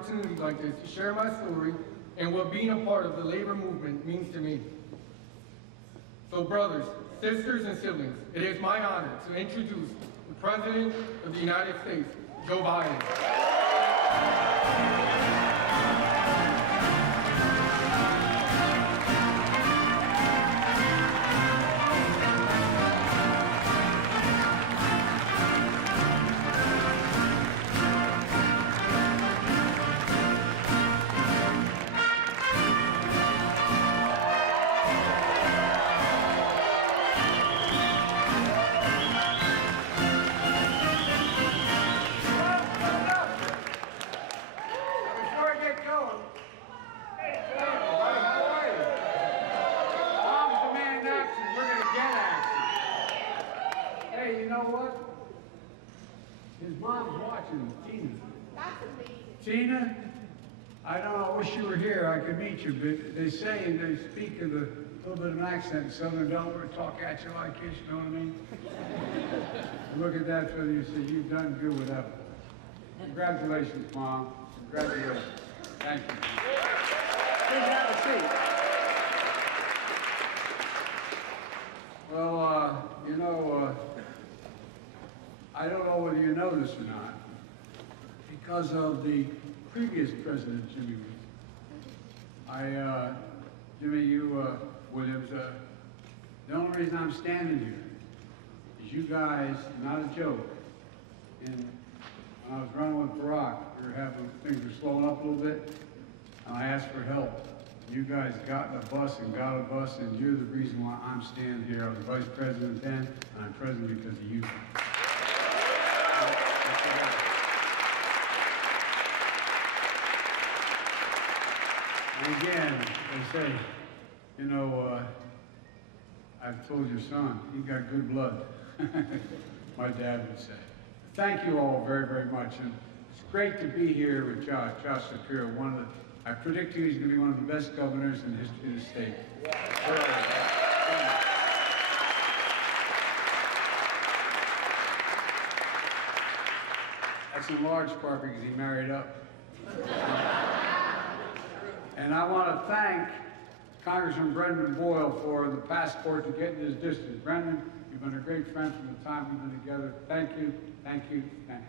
opportunity like this to share my story and what being a part of the labor movement means to me. So brothers, sisters, and siblings, it is my honor to introduce the President of the United States, Joe Biden. Hey, you know what? His mom's watching, Tina. That's amazing. Tina, I don't know, I wish you were here, I could meet you, but they say they speak with a little bit of an accent, Southern Delaware, talk at you like this, you know what I mean? Look at that fellow, you say, you've done good with that. Congratulations, Mom. Congratulations. Thank you. Please have a seat. Well, you know, I don't know whether you know this or not, because of the previous president, Jimmy Williams, the only reason I'm standing here is you guys, not a joke, and when I was running with Barack, things were slowing up a little bit, and I asked for help. You guys got in a bus, and you're the reason why I'm standing here. I was vice president then, and I'm president because of you. And again, they say, you know, I've told your son, he got good blood. My dad would say. Thank you all very, very much. And it's great to be here with Josh Shapiro, I predict he's going to be one of the best governors in the history of the state. That's in large part because he married up. And I want to thank Congressman Brendan Boyle for the passport to get in his district. Brendan, you've been a great friend from the time we've been together. Thank you, thank you, thank you.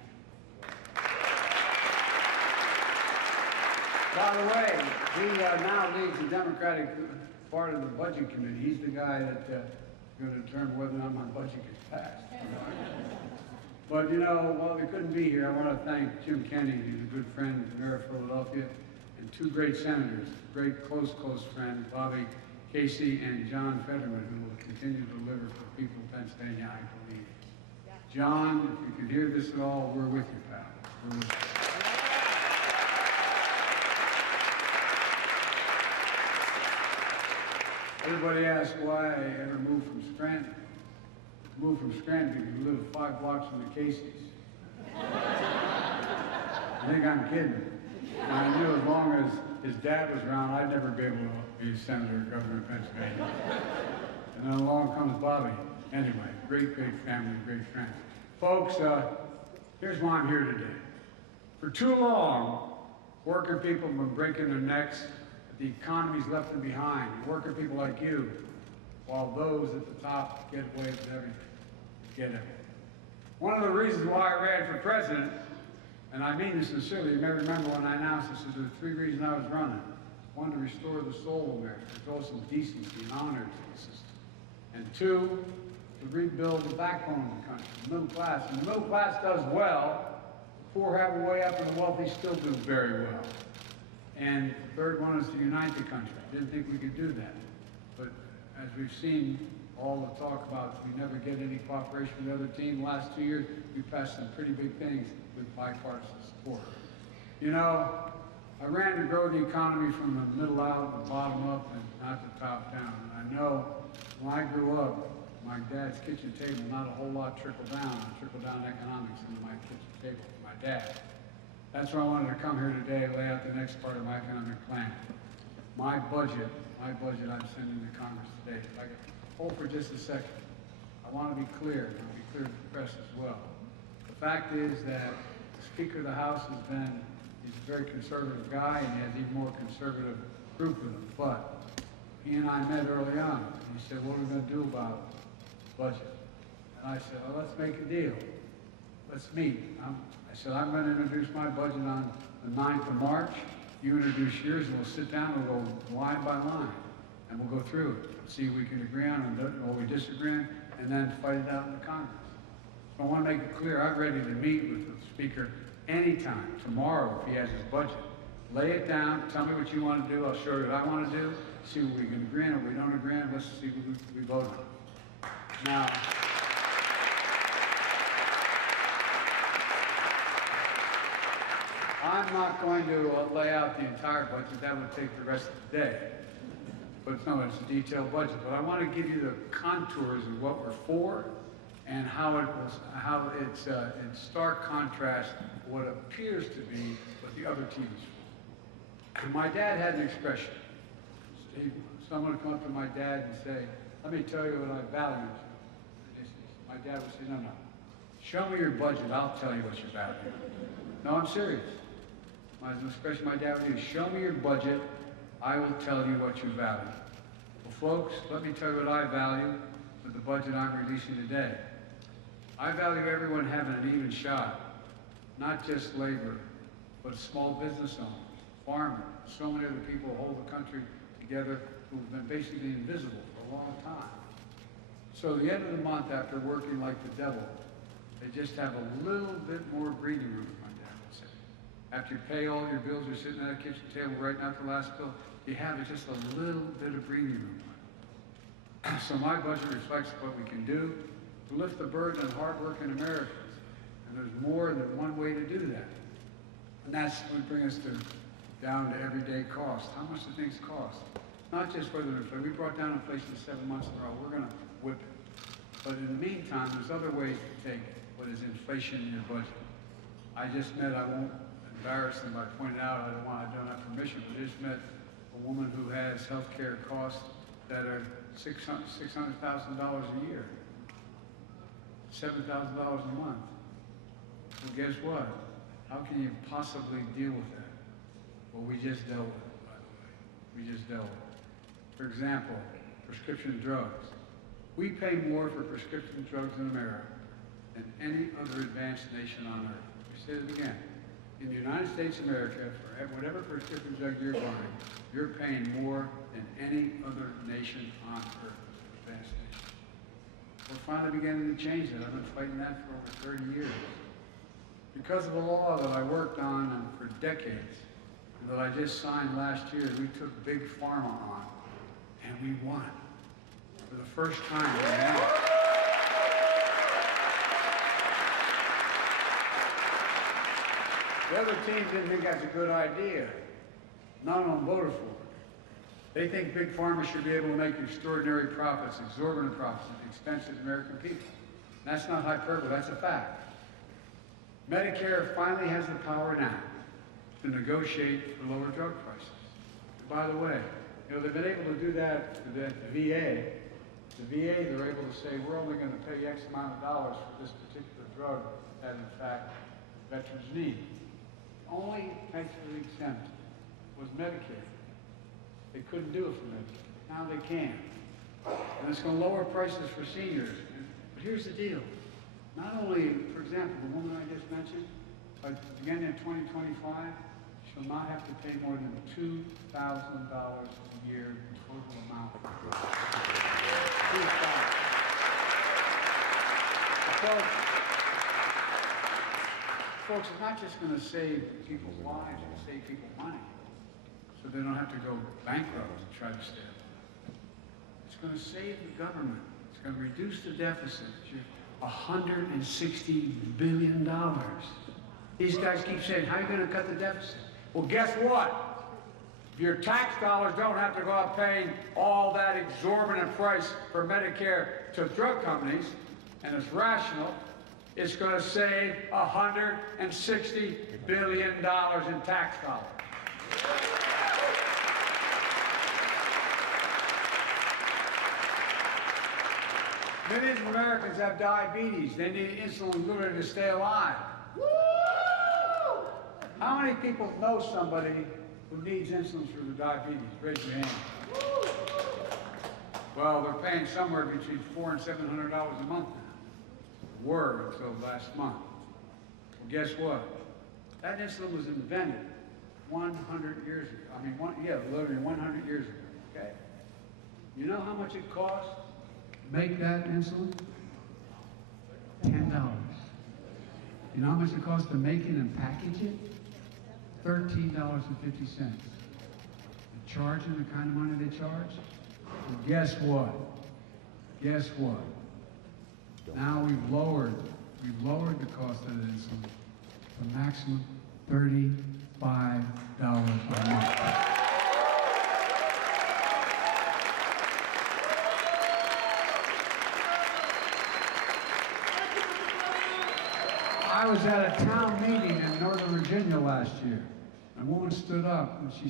By the way, he now leads the Democratic part of the Budget Committee. He's the guy that's going to determine whether or not my budget gets passed. But you know, while we couldn't be here, I want to thank Jim Kennedy, who's a good friend, the mayor of Philadelphia, and two great senators, great close friends, Bobby Casey and John Fetterman, who will continue to deliver for people of Pennsylvania, I believe. John, if you could hear this at all, we're with you, pal. We're with you. Everybody asks why I ever moved from Scranton. Moved from Scranton because we lived 5 blocks from the Caseys. I think I'm kidding. And I knew as long as his dad was around, I'd never be able to be senator or governor of Pennsylvania. And then along comes Bobby. Anyway, great family, great friends. Folks, here's why I'm here today. For too long, working people have been breaking their necks. The economy's left them behind. Working people like you, while those at the top get away with everything. Get everything. One of the reasons why I ran for president, and I mean this sincerely, you may remember when I announced this, there were 3 reasons I was running. One, to restore the soul of America, restore some decency and honor to the system. And 2, to rebuild the backbone of the country, the middle class. And the middle class does well, the poor have a way up, and the wealthy still do very well. And the third one is to unite the country. Didn't think we could do that. But as we've seen, all the talk about we never get any cooperation with the other team, the last 2 years, we passed some pretty big things with bipartisan support. You know, I ran to grow the economy from the middle out, the bottom up, and not the top down. And I know when I grew up, my dad's kitchen table, not a whole lot trickled down economics into my kitchen table for my dad. That's why I wanted to come here today and lay out the next part of my economic plan. My budget I'm sending to Congress today. If I could hold for just a second, I want to be clear, and I'll be clear to the press as well. The fact is that the Speaker of the House has been He's a very conservative guy, and he has even more conservative group with him. But he and I met early on. He said, what are we going to do about budget? And I said, well, let's make a deal. Let's meet. I said, I'm going to introduce my budget on the 9th of March. You introduce yours, and we'll sit down and we'll go line by line. And we'll go through it, see if we can agree on what we disagree on, and then fight it out in the Congress. So I want to make it clear, I'm ready to meet with the Speaker anytime, tomorrow, if he has his budget. Lay it down, tell me what you want to do, I'll show you what I want to do, see what we can agree on, if we don't agree on, let's see what we vote on. Now, I'm not going to lay out the entire budget, that would take the rest of the day. But no, it's a detailed budget. But I want to give you the contours of what we're for and how it's in stark contrast to what appears to be what the other team is for. And my dad had an expression. Someone would come up to my dad and say, let me tell you what I value. My dad would say, no, show me your budget, I'll tell you what you value. No, I'm serious. My expression my dad would use, show me your budget, I will tell you what you value. Well, folks, let me tell you what I value with the budget I'm releasing today. I value everyone having an even shot, not just labor, but small business owners, farmers, so many other people who hold the country together who've been basically invisible for a long time. So at the end of the month, after working like the devil, they just have a little bit more breathing room, my dad would say. After you pay all your bills, you're sitting at a kitchen table writing out the last bill, you have just a little bit of breathing room. So my budget reflects what we can do to lift the burden on hardworking Americans. And there's more than one way to do that. And that's what brings us down to everyday cost. How much do things cost? Not just whether we brought down inflation 7 months in a row. We're going to whip it. But in the meantime, there's other ways to take what is inflation in your budget. I won't embarrass them by pointing out, I don't have permission, but I just met a woman who has health care costs that are $600,000 a year, $7,000 a month. Well, guess what? How can you possibly deal with that? Well, we just dealt with it, by the way. We just dealt with it. For example, prescription drugs. We pay more for prescription drugs in America than any other advanced nation on earth. We say it again. In the United States of America, for whatever prescription drug you're buying, you're paying more than any other nation on earth, advanced nation. We're finally beginning to change that. I've been fighting that for over 30 years. Because of a law that I worked on for decades, and that I just signed last year, we took Big Pharma on, and we won. For the first time in America. The other team didn't think that's a good idea. None of them voted for it. They think Big Pharma should be able to make extraordinary profits, exorbitant profits at the expense of the American people. That's not hyperbole, that's a fact. Medicare finally has the power now to negotiate for lower drug prices. And by the way, they've been able to do that at the VA. The VA, they're able to say, we're only going to pay X amount of dollars for this particular drug that, in fact, veterans need. Only actually exempt was Medicaid. They couldn't do it for Medicaid. Now they can. And it's going to lower prices for seniors. But here's the deal. Not only, for example, the woman I just mentioned, but beginning in 2025, she'll not have to pay more than $2,000 a year in total amount for drugs. Folks, it's not just going to save people's lives, it's going to save people money. So they don't have to go bankrupt and try to stay alive. It's going to save the government. It's going to reduce the deficit. $160 billion. These guys keep saying, how are you going to cut the deficit? Well, guess what? If your tax dollars don't have to go out paying all that exorbitant price for Medicare to drug companies, and it's rational, it's going to save $160 billion in tax dollars. Millions of Americans have diabetes. They need insulin literally to stay alive. Woo! How many people know somebody who needs insulin for their diabetes? Raise your hand. Well, they're paying somewhere between $400 and $700 a month now. Were until last month. Well, guess what? That insulin was invented 100 years ago. I mean, literally 100 years ago. Okay? You know how much it costs to make that insulin? $10. You know how much it costs to make it and package it? $13.50. The charging the kind of money they charge? And guess what? Guess what? Now we've lowered the cost of the insulin to maximum $35 a month. I was at a town meeting in Northern Virginia last year. A woman stood up and she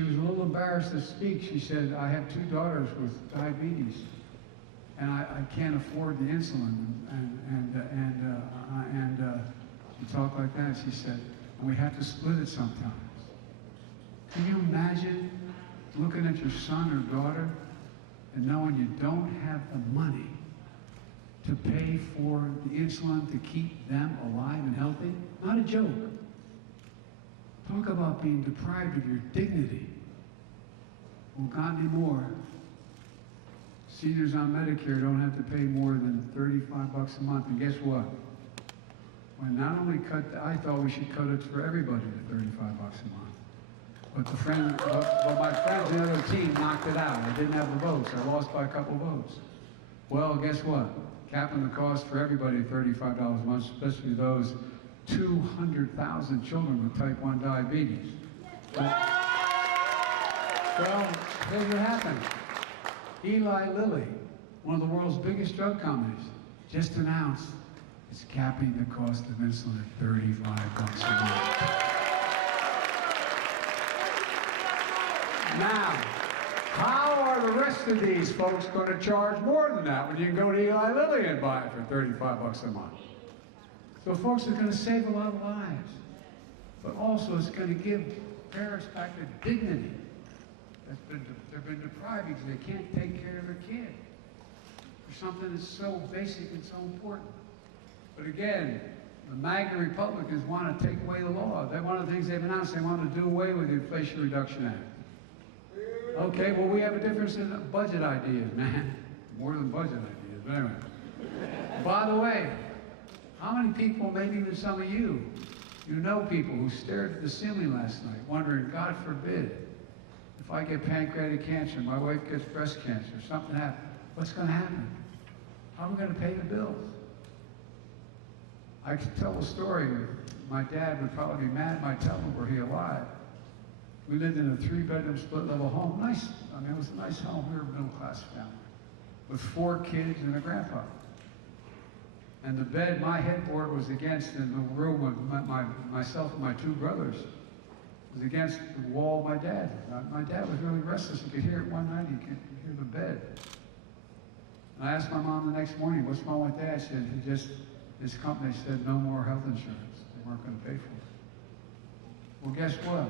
was a little embarrassed to speak. She said, I have 2 daughters with diabetes and I can't afford the insulin. And she talked like that. She said, and we have to split it sometimes. Can you imagine looking at your son or daughter and knowing you don't have the money to pay for the insulin to keep them alive and healthy? Not a joke. Talk about being deprived of your dignity. Well, not anymore. Seniors on Medicare don't have to pay more than $35 a month. And guess what? Well, not only I thought we should cut it for everybody to $35 a month. But my friends in the other team knocked it out. I didn't have the votes. I lost by a couple votes. Well, guess what? Capping the cost for everybody at $35 a month, especially those 200,000 children with type 1 diabetes. Well, here's what happened. Eli Lilly, one of the world's biggest drug companies, just announced it's capping the cost of insulin at $35 a month. Now, how are the rest of these folks going to charge more than that when you can go to Eli Lilly and buy it for $35 a month? So folks, it's going to save a lot of lives, but also it's going to give parents back their dignity. They've been deprived because they can't take care of their kid for something that's so basic and so important. But again, the MAGA Republicans want to take away the law. One of the things they've announced, they want to do away with the Inflation Reduction Act. Okay, well, we have a difference in budget ideas, man. More than budget ideas, but anyway. By the way, how many people, maybe even some of you know people who stared at the ceiling last night wondering, God forbid, if I get pancreatic cancer, my wife gets breast cancer, something happens, what's going to happen? How are we going to pay the bills? I could tell a story. My dad would probably be mad if I tell him were he alive. We lived in a 3-bedroom split-level home. Nice, I mean, it was a nice home. We were a middle-class family with 4 kids and a grandpa. And the bed my headboard was against in the room with myself and my 2 brothers was against the wall of my dad. My dad was really restless. You could hear it one night. You could hear the bed. And I asked my mom the next morning, what's wrong with Dad? She said, his company said no more health insurance. They weren't going to pay for it. Well, guess what?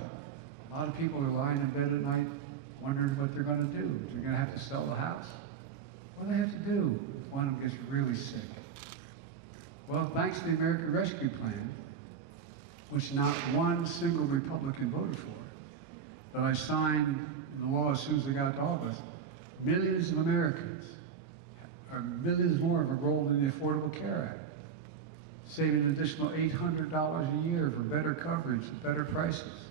A lot of people are lying in bed at night wondering what they're going to do. They're going to have to sell the house. What do they have to do if one of them gets really sick? Well, thanks to the American Rescue Plan, which not one single Republican voted for, but I signed in the law as soon as I got to office, millions of Americans, or millions more have enrolled in the Affordable Care Act, saving an additional $800 a year for better coverage and better prices.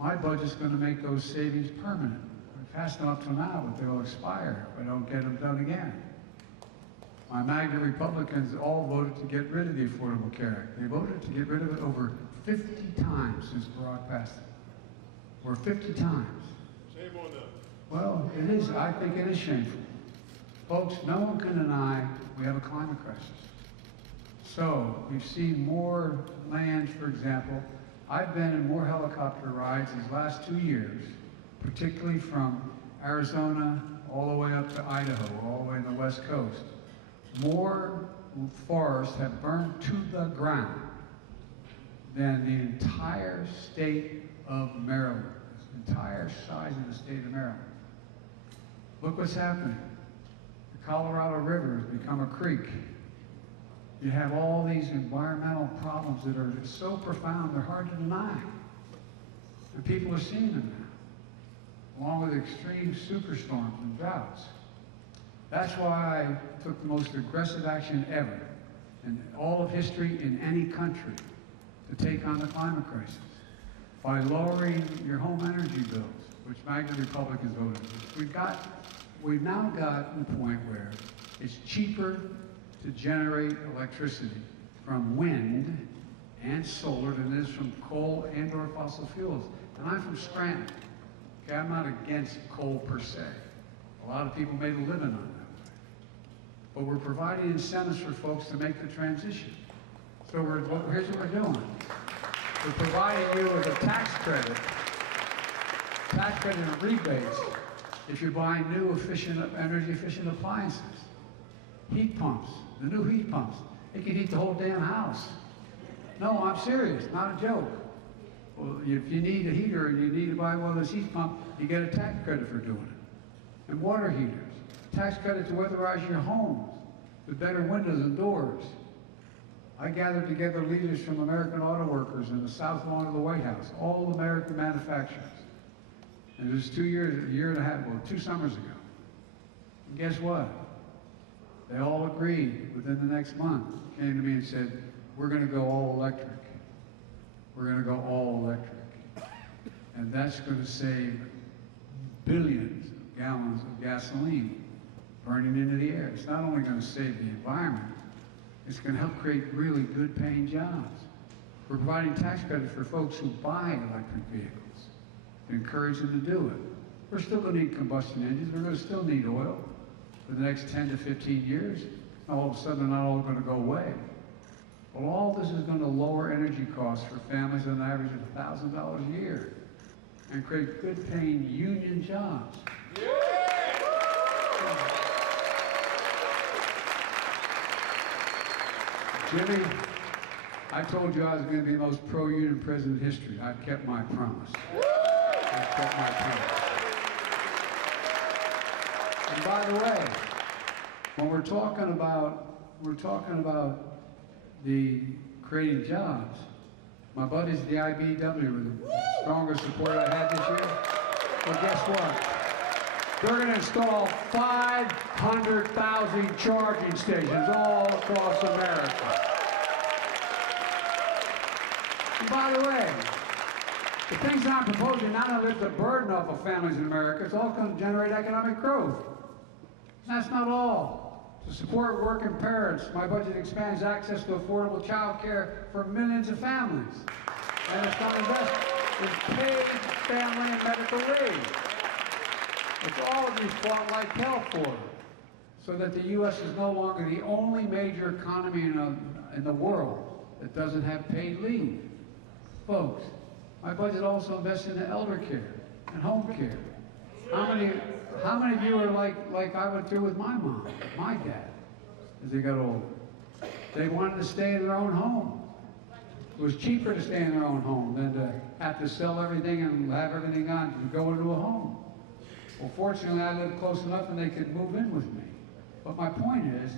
My budget's going to make those savings permanent. I've passed them up till now, but they'll expire if I don't get them done again. My MAGA Republicans all voted to get rid of the Affordable Care Act. They voted to get rid of it over 50 times since Barack passed it. Over 50 times. Shame on them. Well, it is. I think it is shameful. Folks, no one can deny we have a climate crisis. So, we've seen more land, for example. I've been in more helicopter rides these last 2 years, particularly from Arizona all the way up to Idaho, all the way on the West Coast. More forests have burned to the ground than the entire state of Maryland, the entire size of the state of Maryland. Look what's happening. The Colorado River has become a creek. You have all these environmental problems that are so profound, they're hard to deny. And people are seeing them now, along with extreme superstorms and droughts. That's why I took the most aggressive action ever in all of history in any country to take on the climate crisis by lowering your home energy bills, which MAGA Republicans voted for. We've now gotten to the point where it's cheaper to generate electricity from wind and solar than it is from coal and or fossil fuels. And I'm from Scranton. Okay, I'm not against coal per se. A lot of people made a living on that way. But we're providing incentives for folks to make the transition. So here's what we're doing. We're providing you with a tax credit and rebates if you're buying new energy efficient appliances. Heat pumps, the new heat pumps. It can heat the whole damn house. No, I'm serious, not a joke. Well, if you need a heater and you need to buy one of those heat pumps, you get a tax credit for doing it. And water heaters, tax credit to weatherize your homes with better windows and doors. I gathered together leaders from American Auto Workers in the South Lawn of the White House, all American manufacturers. And it was a year and a half, well, 2 summers ago. And guess what? They all agreed within the next month, came to me and said, we're going to go all electric. We're going to go all electric. And that's going to save billions of gallons of gasoline burning into the air. It's not only going to save the environment, it's going to help create really good paying jobs. We're providing tax credit for folks who buy electric vehicles to encourage them to do it. We're still going to need combustion engines. We're going to still need oil for the next 10 to 15 years. All of a sudden, they're not all going to go away. Well, all this is going to lower energy costs for families on an average of $1,000 a year and create good paying union jobs. Jimmy, I told you I was going to be the most pro-union president in history. I've kept my promise. I've kept my promise. And by the way, when we're talking about the creating jobs, my buddies at the IBEW were the strongest support I had this year. Well, guess what? They're going to install 500,000 charging stations all across America. And by the way, the things I'm proposing not only lift the burden off of families in America, it's all going to generate economic growth. And that's not all. To support working parents, my budget expands access to affordable child care for millions of families. And it's going to invest in paid family and medical leave. It's all of you fought like hell for, so that the U.S. is no longer the only major economy in the world that doesn't have paid leave. Folks, my budget also invests in elder care and home care. How many of you are like I went through with my mom, my dad, as they got older? They wanted to stay in their own home. It was cheaper to stay in their own home than to have to sell everything and have everything on to go into a home. Well, fortunately, I lived close enough and they could move in with me. But my point is,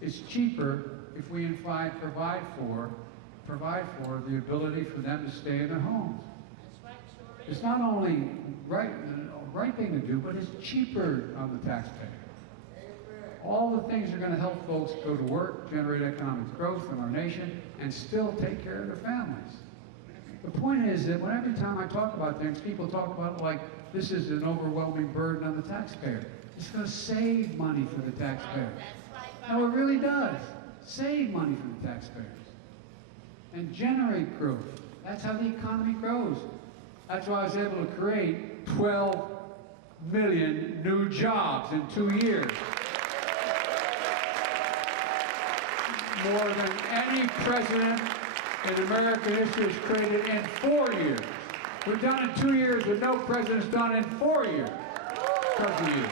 it's cheaper if we in fact provide for the ability for them to stay in their homes. It's not only right thing to do, but it's cheaper on the taxpayer. All the things are going to help folks go to work, generate economic growth in our nation, and still take care of their families. The point is that every time I talk about things, people talk about it like this is an overwhelming burden on the taxpayer. It's going to save money for the taxpayer. No, it really does. Save money for the taxpayers. And generate growth. That's how the economy grows. That's why I was able to create 12 million new jobs in 2 years. More than any president in American history has created in 4 years. We've done in 2 years what no president's done in 4 years. Because of you.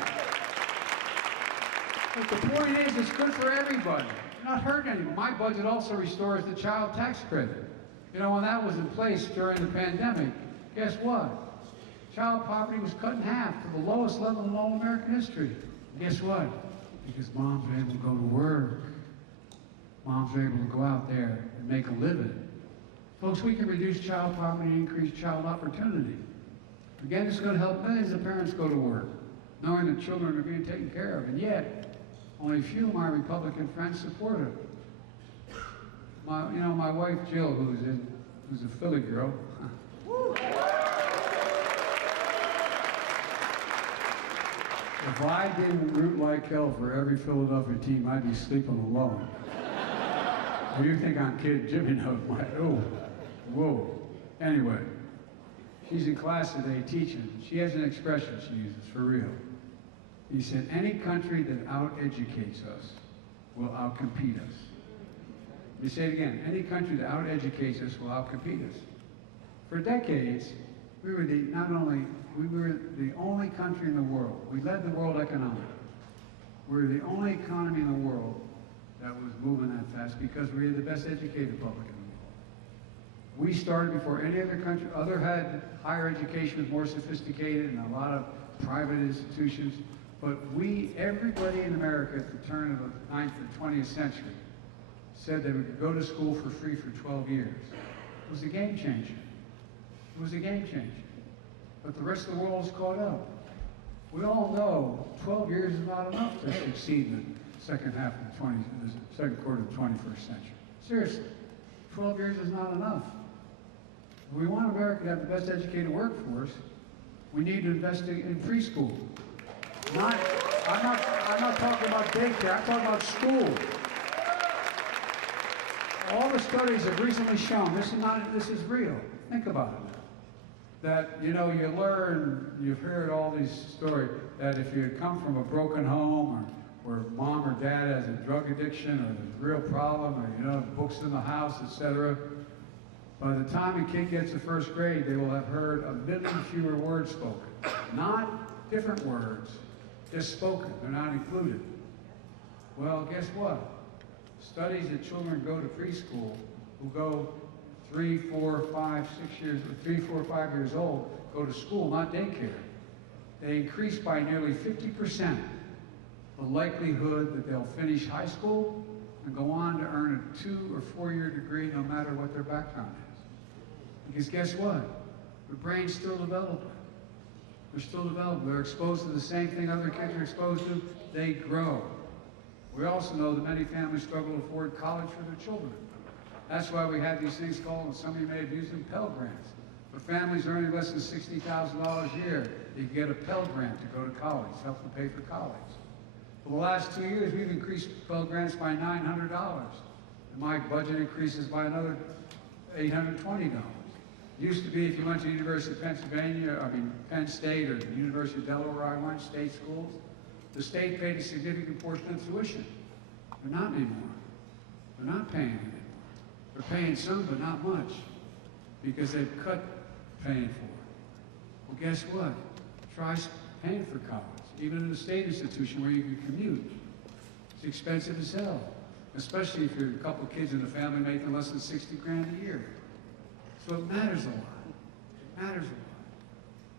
But the point is, it's good for everybody. Not hurting anyone. My budget also restores the child tax credit. You know, when that was in place during the pandemic, guess what? Child poverty was cut in half to the lowest level in all American history. And guess what? Because moms were able to go to work. Moms were able to go out there and make a living. Folks, we can reduce child poverty and increase child opportunity. Again, it's going to help millions of parents go to work, knowing that children are being taken care of. And yet, only a few of my Republican friends support it. My wife Jill, who's a Philly girl. If I didn't root like hell for every Philadelphia team, I'd be sleeping alone. Well, you think I'm kidding? Jimmy knows my, oh, whoa. Anyway, she's in class today teaching. She has an expression she uses, for real. He said, any country that out-educates us will out-compete us. Let me say it again. Any country that out-educates us will out-compete us. For decades, we were the only country in the world. We led the world economically. We were the only economy in the world that was moving that fast because we were the best educated public in the world. We started before any other country. Other had higher education, was more sophisticated, and a lot of private institutions. But everybody in America at the turn of the 9th and 20th century said that we could go to school for free for 12 years. It was a game changer. It was a game changer. But the rest of the world has caught up. We all know 12 years is not enough to succeed in the second quarter of the 21st century. Seriously, 12 years is not enough. If we want America to have the best educated workforce, we need to invest in preschool. I'm not talking about daycare, I'm talking about school. All the studies have recently shown, this is real. Think about it. That, you learn, you've heard all these stories, that if you come from a broken home or where mom or dad has a drug addiction or there's a real problem or, books in the house, etc., by the time a kid gets to first grade, they will have heard 1 million fewer words spoken. Not different words, just spoken. They're not included. Well, guess what? Studies that children go to preschool, who go 3, 4, 5, 6 years, 3, 4, 5 years old, go to school, not daycare. They increase by nearly 50% the likelihood that they'll finish high school and go on to earn a 2 or 4 year degree no matter what their background is. Because guess what? Their brain's still developing. They're still developing. They're exposed to the same thing other kids are exposed to. They grow. We also know that many families struggle to afford college for their children. That's why we have these things called, and some of you may have used them, Pell Grants. For families earning less than $60,000 a year, you can get a Pell Grant to go to college, help them pay for college. For the last 2 years, we've increased Pell Grants by $900. And my budget increases by another $820. It used to be if you went to the University of Penn State or the University of Delaware, where I went, state schools, the state paid a significant portion of tuition. They're not anymore. They're not paying it. They're paying some, but not much, because they've cut paying for it. Well, guess what? Try paying for college, even in a state institution where you can commute. It's expensive as hell, especially if you're a couple of kids in a family making less than 60 grand a year. So it matters a lot. It matters a lot.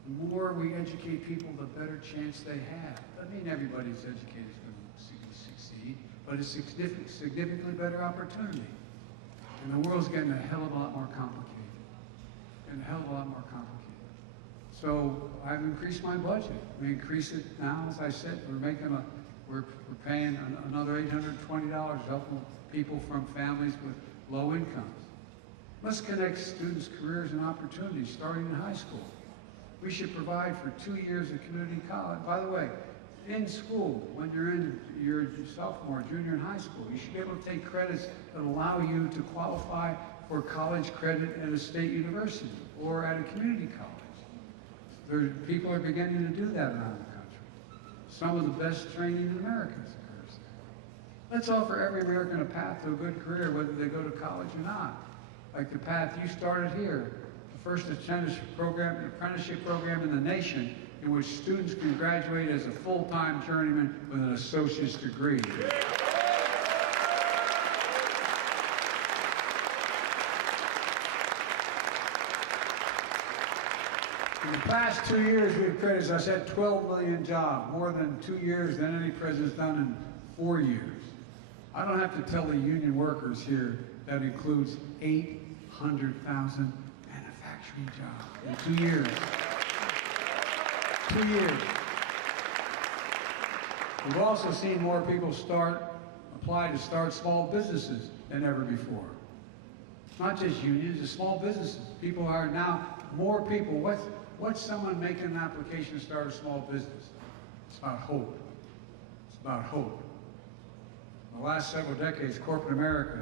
The more we educate people, the better chance they have. Doesn't mean everybody's educated is going to succeed, but it's a significantly better opportunity. And the world's getting a hell of a lot more complicated. And a hell of a lot more complicated. So I've increased my budget. We increase it now, as I said, we're paying another $820, helping people from families with low incomes. Let's connect students' careers and opportunities starting in high school. We should provide for 2 years of community college. By the way, in school, when you're in your sophomore, junior in high school, you should be able to take credits that allow you to qualify for college credit at a state university or at a community college. People are beginning to do that around the country. Some of the best training in America occurs there. Let's offer every American a path to a good career, whether they go to college or not. Like the path you started here, the first apprenticeship program in the nation, in which students can graduate as a full-time journeyman with an associate's degree. In the past 2 years, we've created, as I said, 12 million jobs, more than 2 years than any president's done in 4 years. I don't have to tell the union workers here that includes 800,000 manufacturing jobs in 2 years. 2 years. We've also seen more people apply to start small businesses than ever before. Not just unions, it's small businesses. People are now, more people. What's someone making an application to start a small business? It's about hope. It's about hope. In the last several decades, corporate America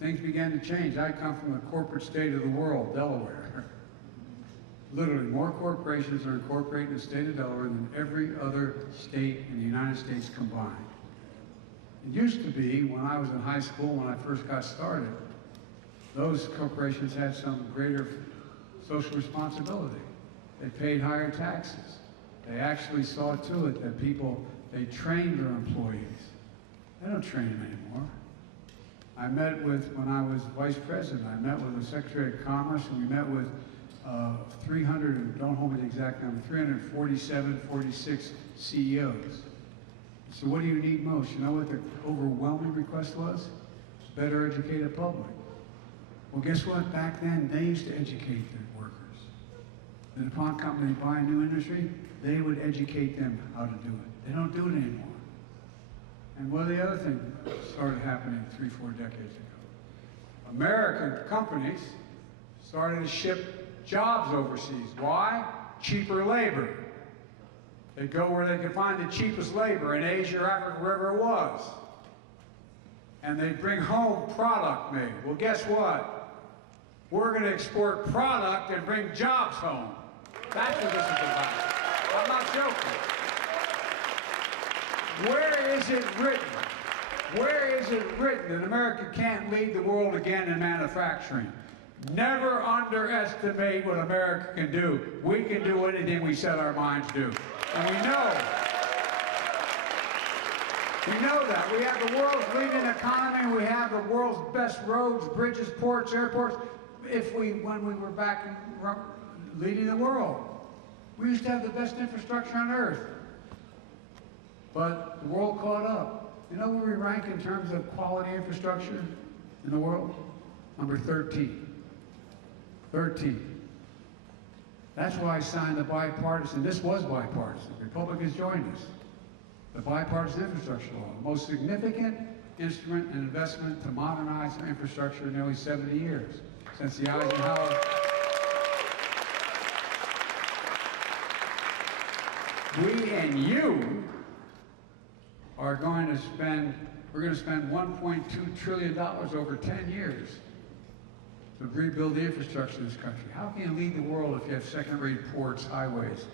things began to change. I come from the corporate state of the world, Delaware. Literally, more corporations are incorporated in the state of Delaware than every other state in the United States combined. It used to be, when I was in high school, when I first got started, those corporations had some greater social responsibility. They paid higher taxes. They actually saw to it that they trained their employees. They don't train them anymore. When I was vice president, I met with the Secretary of Commerce, and we met with 300, don't hold me the exact number, 347, 46 CEOs. So what do you need most? You know what the overwhelming request was? Better educated public. Well, guess what? Back then, they used to educate their workers. The DuPont company buy a new industry, they would educate them how to do it. They don't do it anymore. And one of the other things started happening 3-4 decades ago. American companies started to ship jobs overseas. Why? Cheaper labor. They'd go where they could find the cheapest labor in Asia or Africa, wherever it was. And they'd bring home product made. Well, guess what? We're going to export product and bring jobs home. That's what this is about. I'm not joking. Where is it written? Where is it written that America can't lead the world again in manufacturing? Never underestimate what America can do. We can do anything we set our minds to. And we know that. We have the world's leading economy. We have the world's best roads, bridges, ports, airports. When we were back leading the world, we used to have the best infrastructure on earth. But the world caught up. You know where we rank in terms of quality infrastructure in the world? Number 13. 13. That's why I signed the bipartisan, this was bipartisan, Republicans joined us, the bipartisan infrastructure law, the most significant instrument and investment to modernize our infrastructure in nearly 70 years, since the Eisenhower. We and you are going to spend, we're going to spend $1.2 trillion over 10 years to rebuild the infrastructure of this country. How can you lead the world if you have second-rate ports, highways,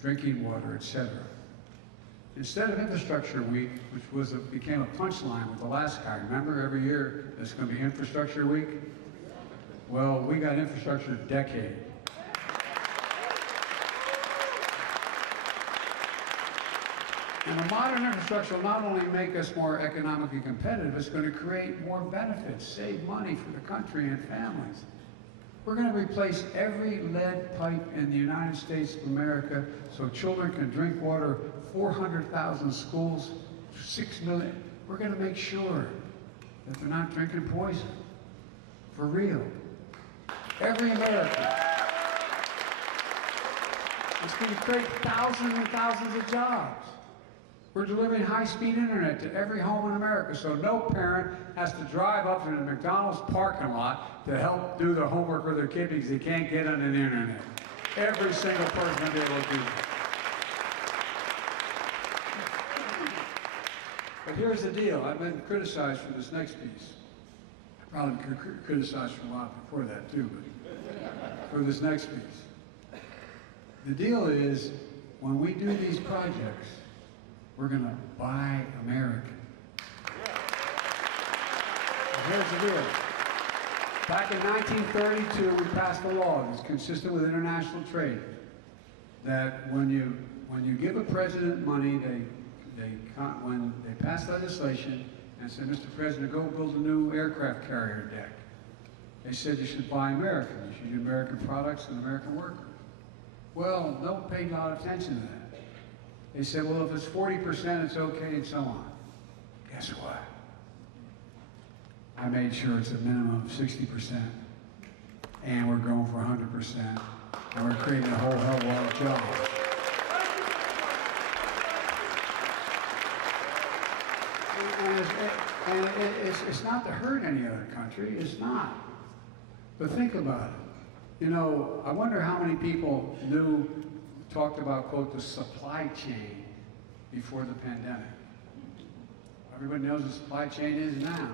drinking water, etc.? Instead of Infrastructure Week, which became a punchline with the last guy, remember every year there's going to be Infrastructure Week? Well, we got Infrastructure Decade. And a modern infrastructure will not only make us more economically competitive, it's going to create more benefits, save money for the country and families. We're going to replace every lead pipe in the United States of America so children can drink water, 400,000 schools, 6 million. We're going to make sure that they're not drinking poison. For real. Every American. It's going to create thousands and thousands of jobs. We're delivering high-speed internet to every home in America, so no parent has to drive up to the McDonald's parking lot to help do their homework with their kid because they can't get on the internet. Every single person will be able to do that. But here's the deal. I've been criticized for this next piece. I've probably been criticized for a lot before that, too, but for this next piece. The deal is, when we do these projects, we're going to buy American. Here's the deal. Back in 1932, we passed a law that's consistent with international trade that when you give a president money, when they pass legislation and say, Mr. President, go build a new aircraft carrier deck. They said you should buy American. You should use American products and American workers. Well, no one paid a lot of attention to that. They said, well, if it's 40%, it's okay, and so on. Guess what? I made sure it's a minimum of 60%, and we're going for 100%, and we're creating a whole hell of a lot of jobs. And it's not to hurt any other country, it's not. But think about it. You know, I wonder how many people talked about, quote, the supply chain before the pandemic. Everybody knows the supply chain is now.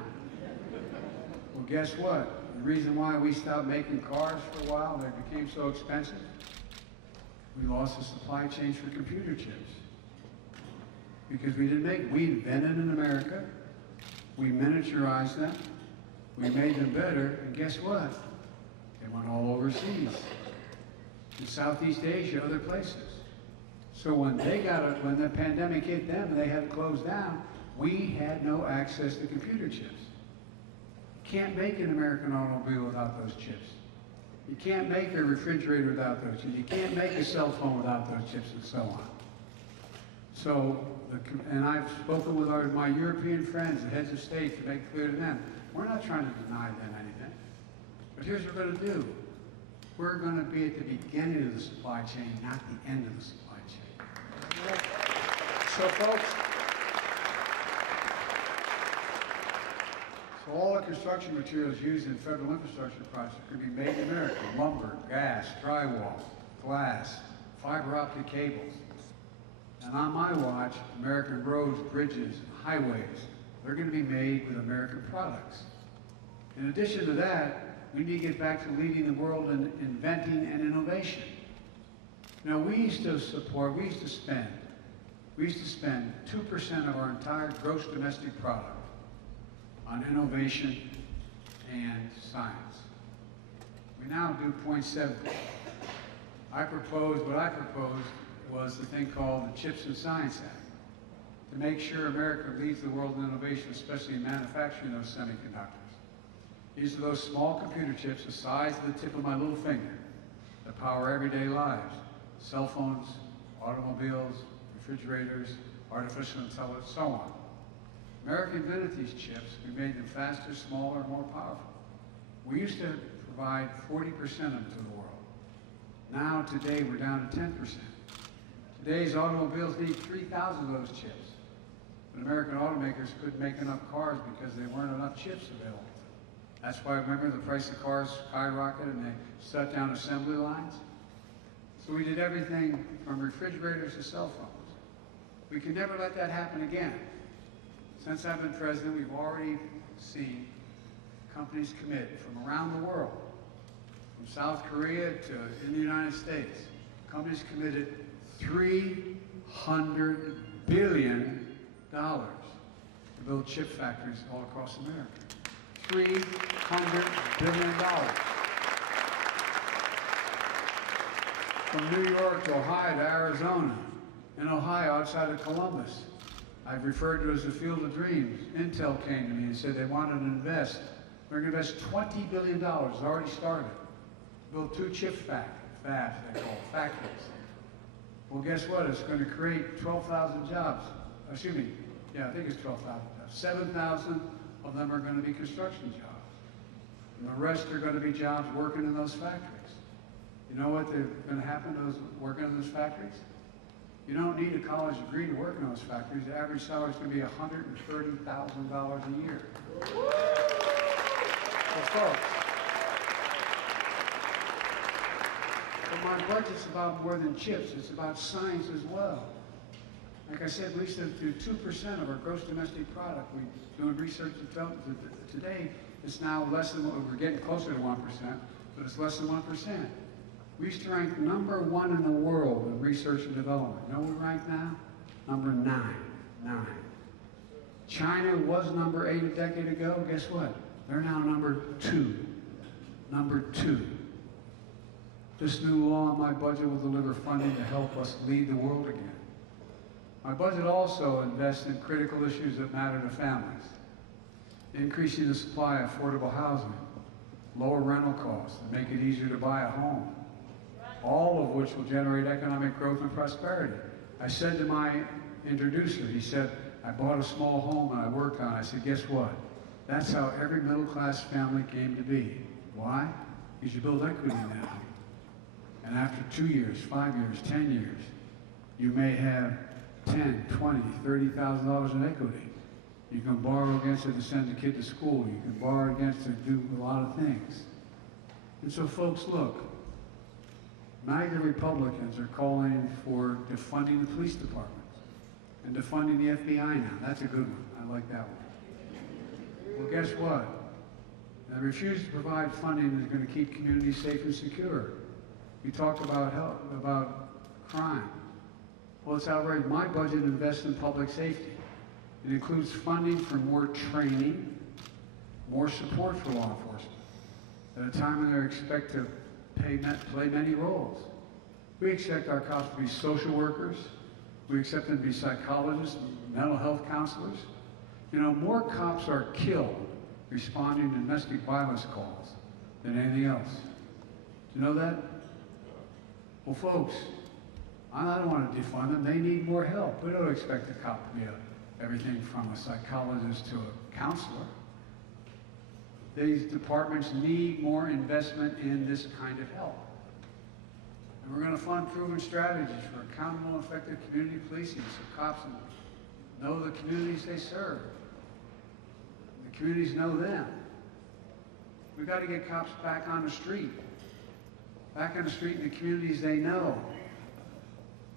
Well, guess what? The reason why we stopped making cars for a while, they became so expensive, we lost the supply chains for computer chips. Because we invented in America, we miniaturized them, we made them better, and guess what? They went all overseas. In Southeast Asia, other places. So when the pandemic hit them and they had to close down, we had no access to computer chips. You can't make an American automobile without those chips. You can't make a refrigerator without those chips. You can't make a cell phone without those chips, and so on. So, and I've spoken with my European friends, the heads of state, to make clear to them, we're not trying to deny them anything. But here's what we're going to do. We're going to be at the beginning of the supply chain, not the end of the supply chain. So, folks, all the construction materials used in federal infrastructure projects could be made in America. Lumber, gas, drywall, glass, fiber optic cables. And on my watch, American roads, bridges, highways, they're going to be made with American products. In addition to that, we need to get back to leading the world in inventing and innovation. Now, we used to spend 2% of our entire gross domestic product on innovation and science. We now do 0.7. What I proposed was the thing called the Chips and Science Act, to make sure America leads the world in innovation, especially in manufacturing those semiconductors. These are those small computer chips the size of the tip of my little finger that power everyday lives. Cell phones, automobiles, refrigerators, artificial intelligence, so on. America invented these chips. We made them faster, smaller, more powerful. We used to provide 40% of them to the world. Now, today, we're down to 10%. Today's automobiles need 3,000 of those chips. But American automakers couldn't make enough cars because there weren't enough chips available. That's why, remember, the price of cars skyrocketed and they shut down assembly lines? So we did everything from refrigerators to cell phones. We can never let that happen again. Since I've been president, we've already seen companies commit from around the world, from South Korea to in the United States. Companies committed $300 billion to build chip factories all across America. $300 billion. From New York to Ohio to Arizona, in Ohio outside of Columbus. I've referred to it as the Field of Dreams. Intel came to me and said they wanted to invest. They're going to invest $20 billion. It's already started. Build 2 chip fabs, they call it, factories. Well, guess what? It's going to create 12,000 jobs. Excuse me. Yeah, I think it's 12,000 jobs. 7,000 of them are going to be construction jobs. And the rest are going to be jobs working in those factories. You know what they're going to happen to those working in those factories? You don't need a college degree to work in those factories. The average salary is going to be $130,000 a year. So, folks, but my budget's about more than chips. It's about science as well. Like I said, we used to do 2% of our gross domestic product. We're doing research and development. Today, it's now less than, we're getting closer to 1%, but it's less than 1%. We used to rank #1 in the world in research and development. You know what we rank now? Number 9. China was number 8 a decade ago. Guess what? They're now number 2. Number 2. This new law in my budget will deliver funding to help us lead the world again. My budget also invests in critical issues that matter to families. Increasing the supply of affordable housing, lower rental costs, and make it easier to buy a home, all of which will generate economic growth and prosperity. I said to my introducer, he said, I bought a small home and I worked on it. I said, guess what? That's how every middle-class family came to be. Why? Because you build equity now. And after 2 years, 5 years, 10 years, you may have $10, $20, $30,000 in equity. You can borrow against it to send a kid to school. You can borrow against it to do a lot of things. And so folks, look, MAGA Republicans are calling for defunding the police department and defunding the FBI now. That's a good one. I like that one. Well, guess what? The refusal to provide funding is going to keep communities safe and secure. You talked about health, about crime. Well, it's outrageous. My budget invests in public safety. It includes funding for more training, more support for law enforcement, at a time when they're expected to play many roles. We expect our cops to be social workers. We expect them to be psychologists, mental health counselors. You know, more cops are killed responding to domestic violence calls than anything else. Do you know that? Well, folks, I don't want to defund them. They need more help. We don't expect a cop to be everything from a psychologist to a counselor. These departments need more investment in this kind of help. And we're going to fund proven strategies for accountable and effective community policing so cops know the communities they serve. The communities know them. We've got to get cops back on the street. Back on the street in the communities they know.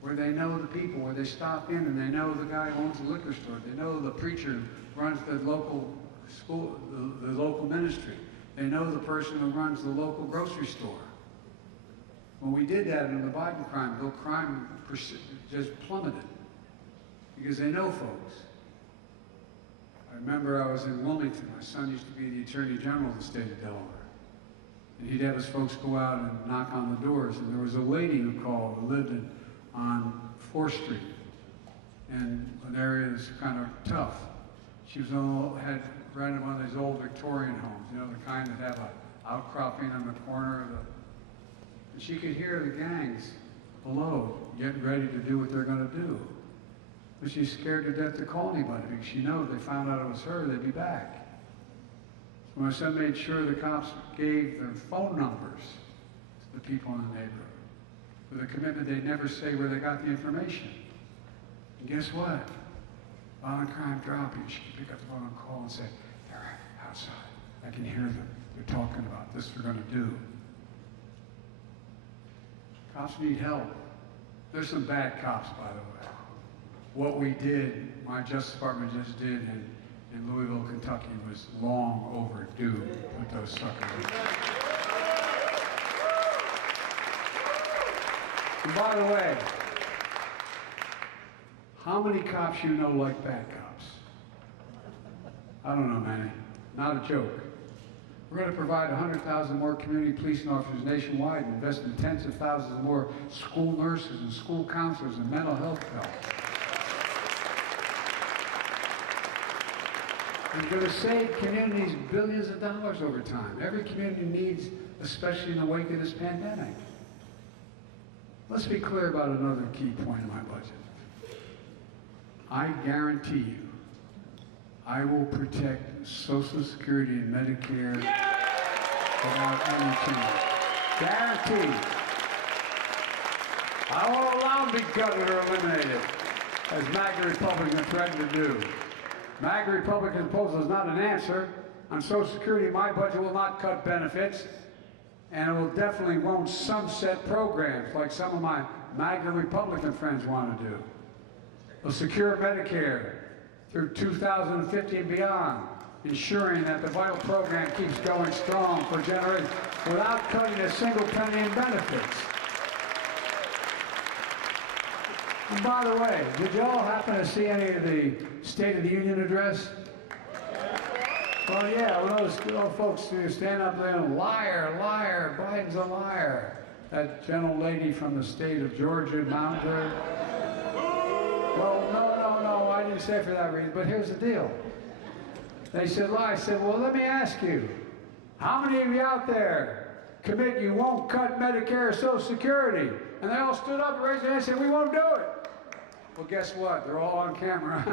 Where they know the people, where they stop in and they know the guy who owns the liquor store. They know the preacher who runs the local school, the local ministry. They know the person who runs the local grocery store. When we did that in the Biden crime bill, crime just plummeted because they know folks. I remember I was in Wilmington. My son used to be the Attorney General of the state of Delaware. And he'd have his folks go out and knock on the doors. And there was a lady who called who lived on 4th Street, and an area that's kind of tough. She was had rented one of these old Victorian homes, you know, the kind that have an outcropping on the corner of the. And she could hear the gangs below getting ready to do what they're going to do. But she's scared to death to call anybody because she knows if they found out it was her, they'd be back. So my son made sure the cops gave their phone numbers to the people in the neighborhood, with a commitment they'd never say where they got the information. And guess what? Violent crime dropping. She could pick up the phone and call and say, they're outside. I can hear them. They're talking about this we're going to do. Cops need help. There's some bad cops, by the way. What we did, my Justice Department just did in Louisville, Kentucky, was long overdue with those suckers. And by the way, how many cops you know like bad cops? I don't know many. Not a joke. We're going to provide 100,000 more community policing officers nationwide and invest in tens of thousands more school nurses and school counselors and mental health help. We're going to save communities billions of dollars over time. Every community needs, especially in the wake of this pandemic. Let's be clear about another key point in my budget. I guarantee you, I will protect Social Security and Medicare without any change. Guaranteed. I won't allow them to be gutted or eliminated, as MAGA Republicans threaten to do. MAGA Republican proposal is not an answer. On Social Security, my budget will not cut benefits, and it will definitely won't sunset programs like some of my MAGA Republican friends want to do. It'll secure Medicare through 2050 and beyond, ensuring that the vital program keeps going strong for generations without cutting a single penny in benefits. And by the way, did you all happen to see any of the State of the Union address? Well, yeah, well, those folks who stand up there and liar, liar, Biden's a liar. That gentle lady from the state of Georgia, Mountain. Well, no, I didn't say it for that reason, but here's the deal. They said lie. I said, well, let me ask you, How many of you out there commit you won't cut Medicare or Social Security? And they all stood up and raised their hands and said, we won't do it. Well, guess what? They're all on camera.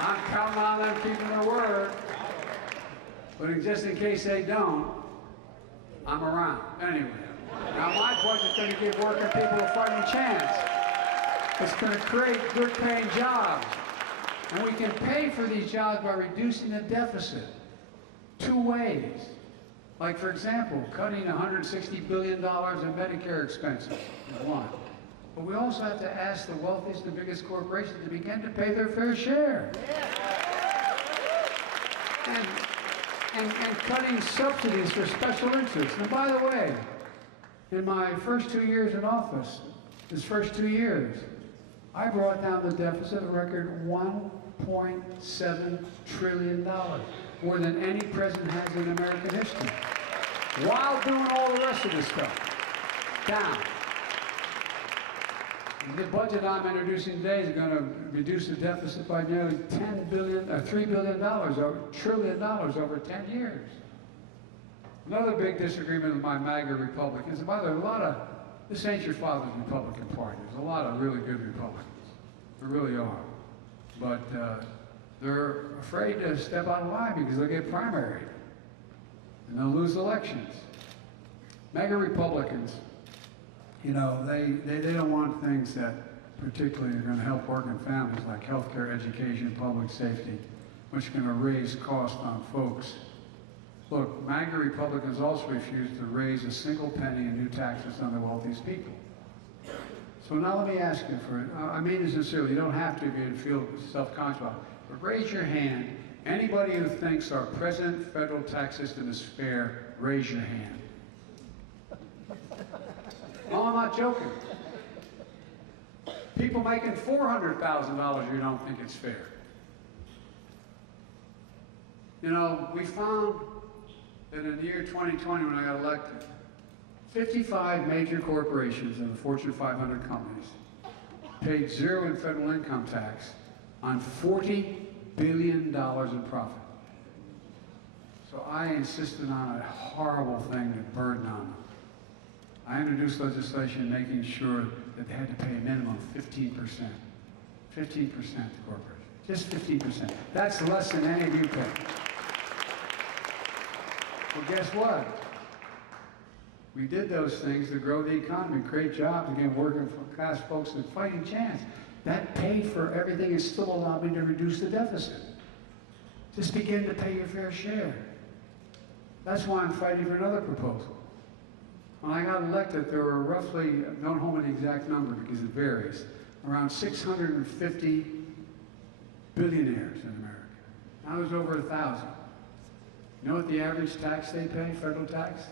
I'm counting on them keeping their word. But just in case they don't, I'm around. Anyway, now my budget's going to give working people a fighting chance. It's going to create good paying jobs. And we can pay for these jobs by reducing the deficit. Two ways. Like, for example, cutting $160 billion in Medicare expenses, one. But we also have to ask the wealthiest and biggest corporations to begin to pay their fair share. And cutting subsidies for special interests. And by the way, in my first 2 years in office, his first 2 years, I brought down the deficit a record $1.7 trillion, more than any president has in American history, while doing all the rest of this stuff. Down. And the budget I'm introducing today is going to reduce the deficit by nearly $3 billion, over $1 trillion over 10 years. Another big disagreement with my MAGA Republicans, and by the way, this ain't your father's Republican Party. There's a lot of really good Republicans. There really are. But they're afraid to step out of line because they'll get primaried. And they'll lose elections. MAGA Republicans, you know, they don't want things that particularly are going to help working families like healthcare, education, public safety, which are going to raise costs on folks. Look, MAGA Republicans also refuse to raise a single penny in new taxes on the wealthiest people. So now let me ask you I mean it sincerely, you don't have to if you feel self-conscious about it, but raise your hand. Anybody who thinks our present federal tax system is fair, raise your hand. No, I'm not joking. People making $400,000, you don't think it's fair. You know, we found that in the year 2020, when I got elected, 55 major corporations and the Fortune 500 companies paid zero in federal income tax on $40 billion in profit. So I insisted on a horrible thing to burden on them. I introduced legislation making sure that they had to pay a minimum of 15%. 15% to corporations. Just 15%. That's less than any of you pay. Well, guess what? We did those things to grow the economy, create jobs, again, working class folks with fighting chance. That paid for everything and still allowed me to reduce the deficit. Just begin to pay your fair share. That's why I'm fighting for another proposal. When I got elected, there were roughly, don't hold me the exact number because it varies, around 650 billionaires in America. Now there's over 1,000. You know what the average tax they pay, federal tax?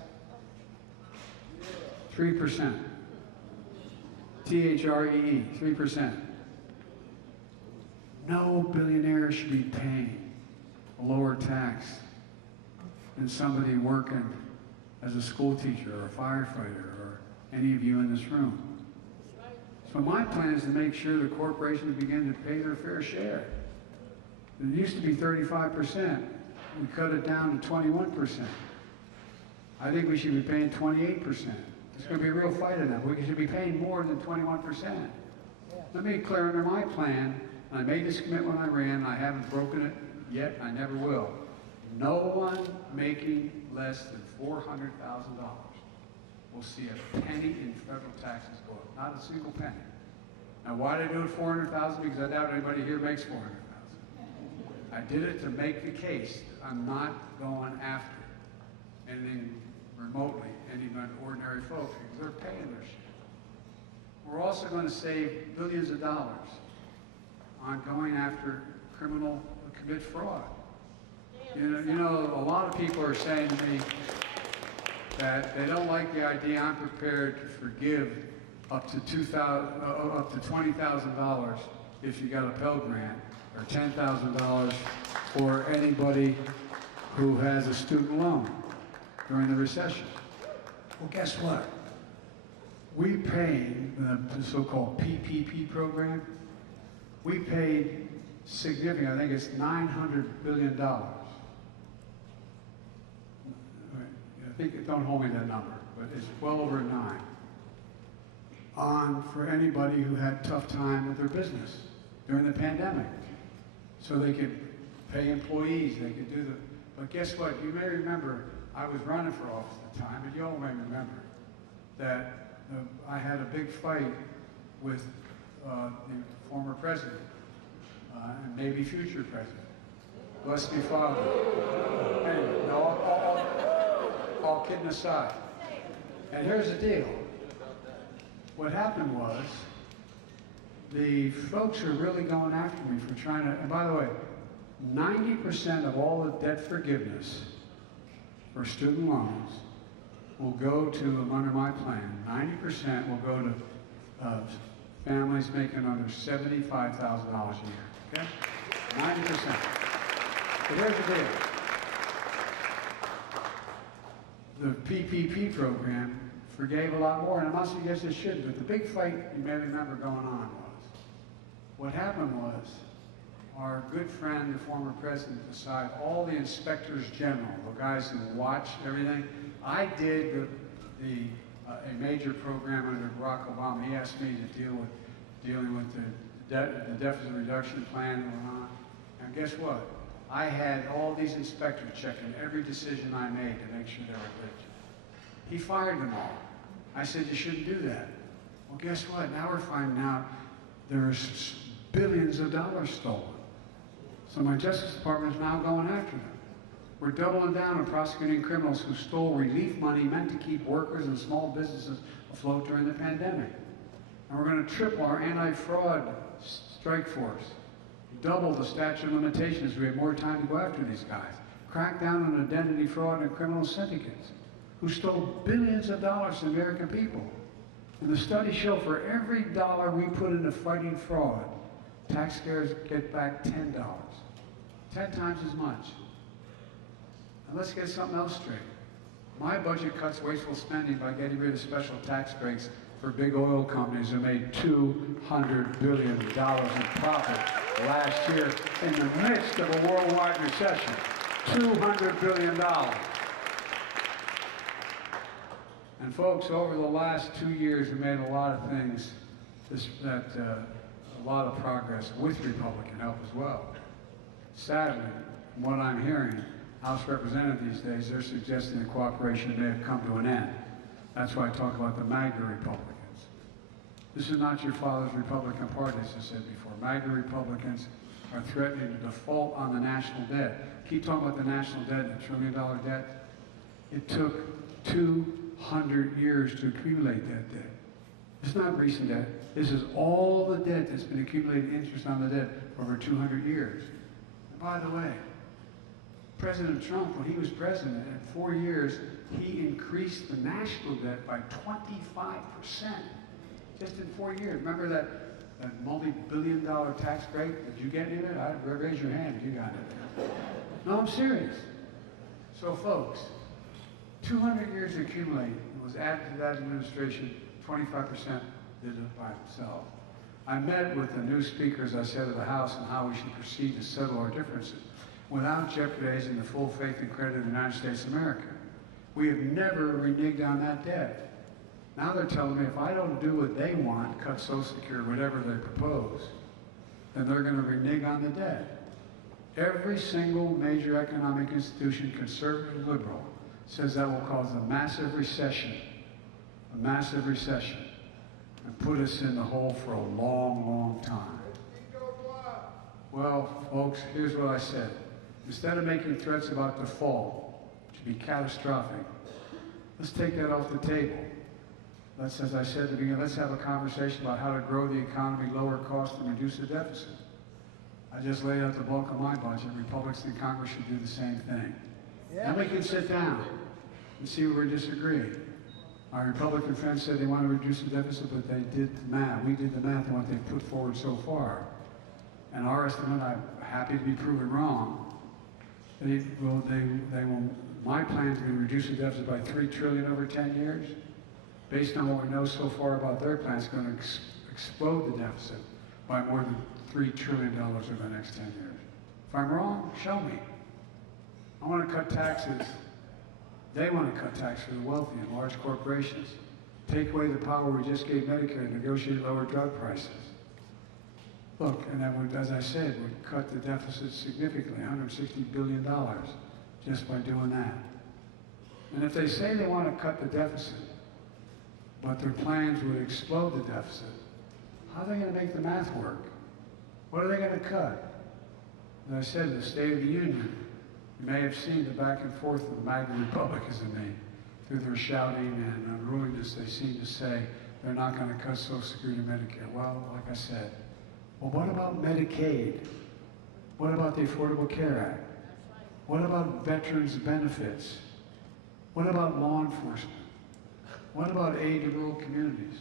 3%. T-H-R-E-E, 3%. No billionaire should be paying a lower tax than somebody working as a school teacher or a firefighter or any of you in this room. So my plan is to make sure the corporations begin to pay their fair share. It used to be 35%. We cut it down to 21%. I think we should be paying 28%. It's going to be a real fight in that. We should be paying more than 21%. Let me be clear, under my plan, and I made this commitment when I ran, I haven't broken it yet, I never will. No one making less than $400,000 will see a penny in federal taxes go up. Not a single penny. Now, why did I do it $400,000? Because I doubt anybody here makes $400,000. I did it to make the case that I'm not going after anything remotely, any ordinary folks, because they're paying their share. We're also going to save billions of dollars on going after criminal who commit fraud. You know, a lot of people are saying to me that they don't like the idea I'm prepared to forgive up to $20,000 if you got a Pell Grant, or $10,000 for anybody who has a student loan during the recession. Well, guess what? We paid the so-called PPP program. We paid significant, I think it's $900 billion think, don't hold me to that number, but it's well over 9, on for anybody who had tough time with their business during the pandemic. So they could pay employees, they could do the, but guess what? You may remember, I was running for office at the time, and you all may remember that I had a big fight with the former president, and maybe future president. Bless me, Father. Anyway, no, all kidding aside. And here's the deal. What happened was, the folks who are really going after me for trying to, and by the way, 90% of all the debt forgiveness for student loans will go to, under my plan, 90% will go to families making under $75,000 a year, okay? 90%. But here's the deal. The PPP program forgave a lot more, and I'm not suggesting it should, but the big fight you may remember going on was, what happened was, our good friend, the former president, decided all the inspectors general, the guys who watched everything. I did a major program under Barack Obama. He asked me to dealing with the deficit reduction plan and whatnot. And guess what? I had all these inspectors checking every decision I made to make sure they were good. He fired them all. I said, you shouldn't do that. Well, guess what? Now we're finding out there's billions of dollars stolen. So my Justice Department is now going after them. We're doubling down on prosecuting criminals who stole relief money meant to keep workers and small businesses afloat during the pandemic. And we're going to triple our anti-fraud strike force, double the statute of limitations so we have more time to go after these guys, crack down on identity fraud and criminal syndicates who stole billions of dollars from the American people. And the studies show for every dollar we put into fighting fraud, taxpayers get back $10. 10 times as much. And let's get something else straight. My budget cuts wasteful spending by getting rid of special tax breaks for big oil companies who made $200 billion in profit last year in the midst of a worldwide recession. $200 billion. And folks, over the last 2 years, we made a lot of things, a lot of progress with Republican help as well. Sadly, from what I'm hearing, House Representatives these days, they're suggesting that cooperation may have come to an end. That's why I talk about the MAGA Republicans. This is not your father's Republican Party, as I said before. MAGA Republicans are threatening to default on the national debt. Keep talking about the national debt, the $1 trillion debt. It took 200 years to accumulate that debt. It's not recent debt. This is all the debt that's been accumulated interest on the debt for over 200 years. And by the way, President Trump, when he was president, in 4 years, he increased the national debt by 25%. Just in 4 years. Remember that multi-billion-dollar tax break? Did you get any of it? Raise your hand if you got it. No, I'm serious. So folks, 200 years to accumulate. It was added to that administration. 25% did it by himself. I met with the new speaker, as I said, of the House, on how we should proceed to settle our differences without jeopardizing the full faith and credit of the United States of America. We have never reneged on that debt. Now they're telling me if I don't do what they want, cut Social Security, whatever they propose, then they're going to renege on the debt. Every single major economic institution, conservative, liberal, says that will cause a massive recession, and put us in the hole for a long, long time. Well, folks, here's what I said. Instead of making threats about default, which would be catastrophic, let's take that off the table. Let's, as I said at the beginning, let's have a conversation about how to grow the economy, lower costs, and reduce the deficit. I just laid out the bulk of my budget. Republicans in Congress should do the same thing. Yeah. Then we can sit down and see where we disagree. Our Republican friends said they want to reduce the deficit, but they did the math. We did the math on what they've put forward so far. And our estimate, I'm happy to be proven wrong, my plan is to reduce the deficit by $3 trillion over 10 years. Based on what we know so far about their plan, it's going to explode the deficit by more than $3 trillion over the next 10 years. If I'm wrong, show me. I want to cut taxes They want to cut tax for the wealthy and large corporations. Take away the power we just gave Medicare to negotiate lower drug prices. Look, and that would, as I said, would cut the deficit significantly, $160 billion, just by doing that. And if they say they want to cut the deficit, but their plans would explode the deficit, how are they going to make the math work? What are they going to cut? As I said, in the State of the Union, you may have seen the back and forth of the MAGA Republicans and me. Through their shouting and unruliness, they seem to say they're not going to cut Social Security and Medicare. Well, like I said, well, what about Medicaid? What about the Affordable Care Act? What about veterans' benefits? What about law enforcement? What about aid to rural communities?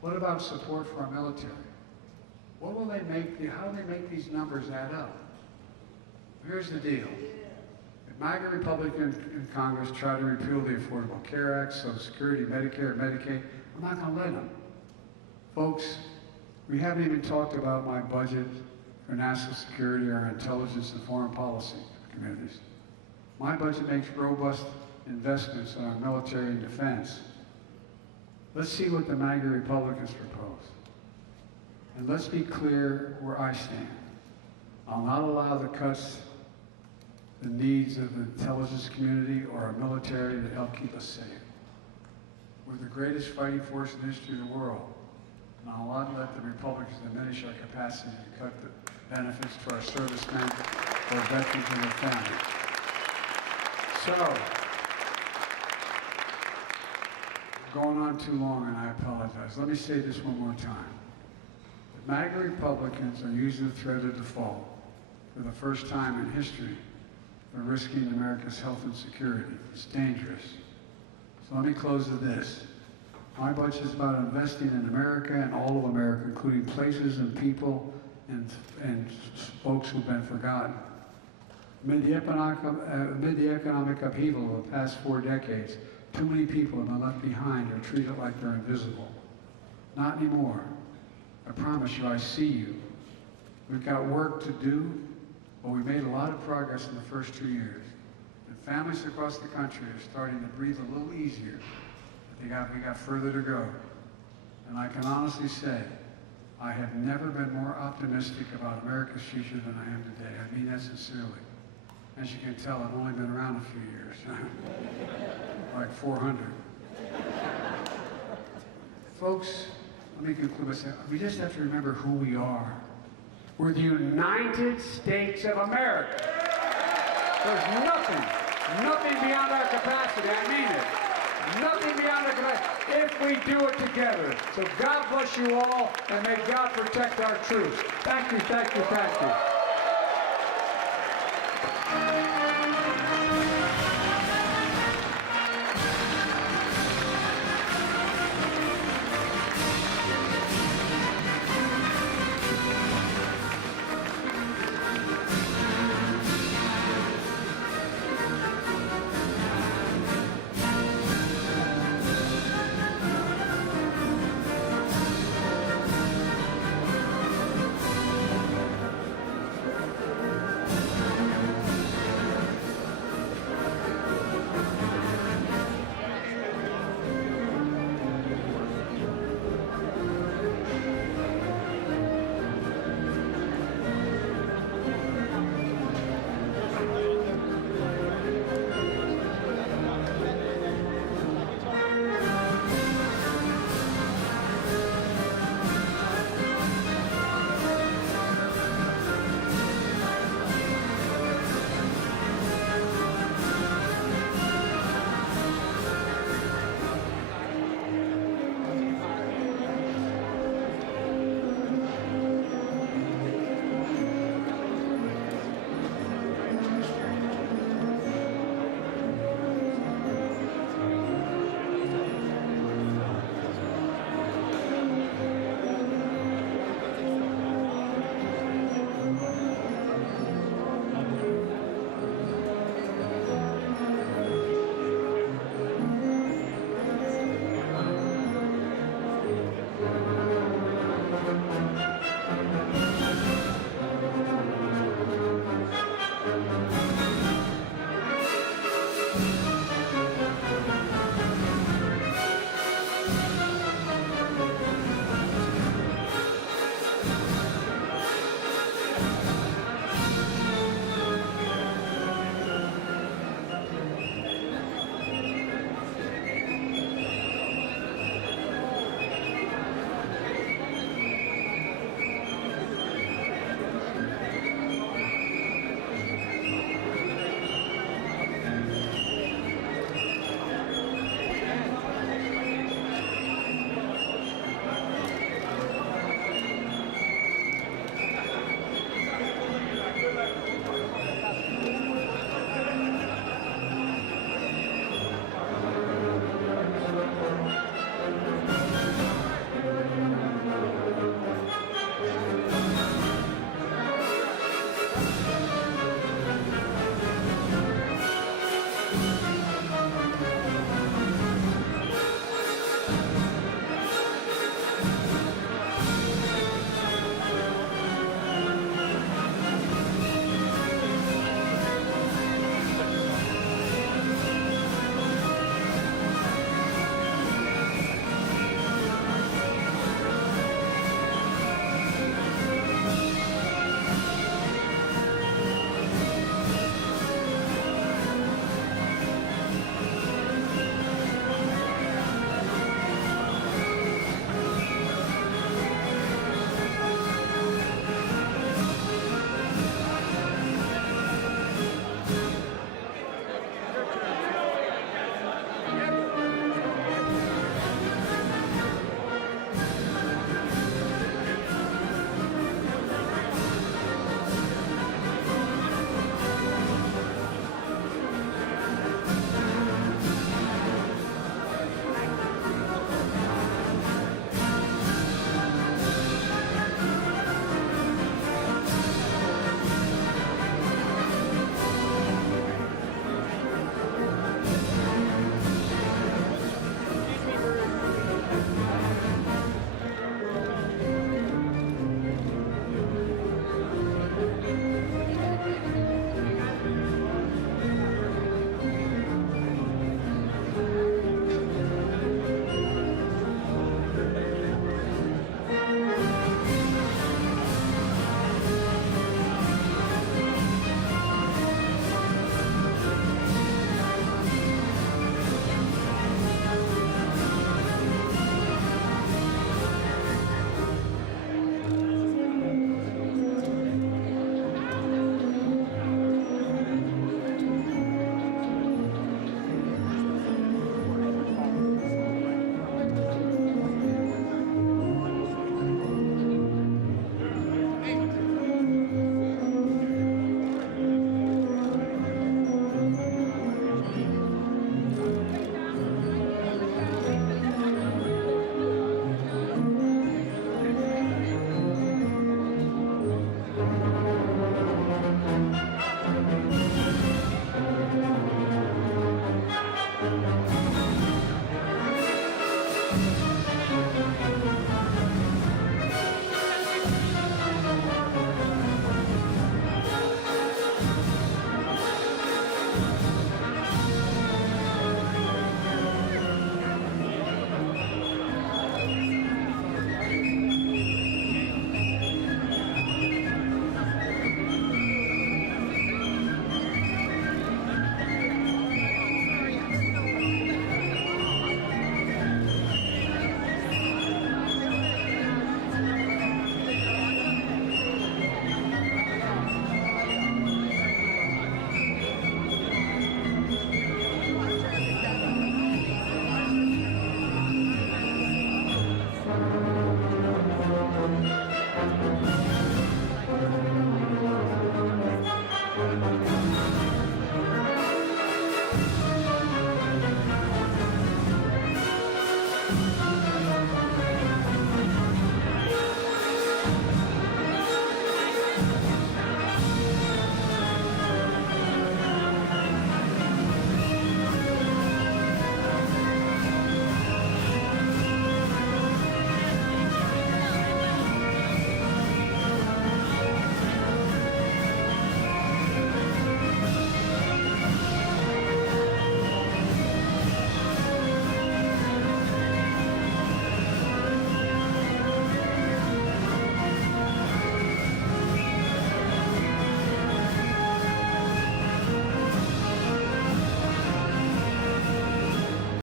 What about support for our military? What will they make, how do they make these numbers add up? Here's the deal. If MAGA Republicans in Congress try to repeal the Affordable Care Act, Social Security, Medicare, Medicaid, I'm not going to let them. Folks, we haven't even talked about my budget for national security or intelligence and foreign policy communities. My budget makes robust investments in our military and defense. Let's see what the MAGA Republicans propose. And let's be clear where I stand. I'll not allow the cuts, the needs of the intelligence community or our military to help keep us safe. We're the greatest fighting force in the history of the world. And I'll not let the Republicans diminish our capacity to cut the benefits to our servicemen or veterans and their families. So, going on too long, and I apologize. Let me say this one more time. The MAGA Republicans are using the threat of default for the first time in history. They're risking America's health and security. It's dangerous. So let me close with this. My budget is about investing in America and all of America, including places and people and folks who've been forgotten. Amid the economic upheaval of the past 4 decades, too many people have been left behind or treated like they're invisible. Not anymore. I promise you, I see you. We've got work to do, but we made a lot of progress in the first 2 years. And families across the country are starting to breathe a little easier. But we got further to go. And I can honestly say, I have never been more optimistic about America's future than I am today. I mean that sincerely. As you can tell, I've only been around a few years. Like 400. Folks, let me conclude by saying, we just have to remember who we are. We're the United States of America. There's nothing beyond our capacity. I mean it. Nothing beyond our capacity if we do it together. So God bless you all, and may God protect our troops. Thank you, thank you, thank you.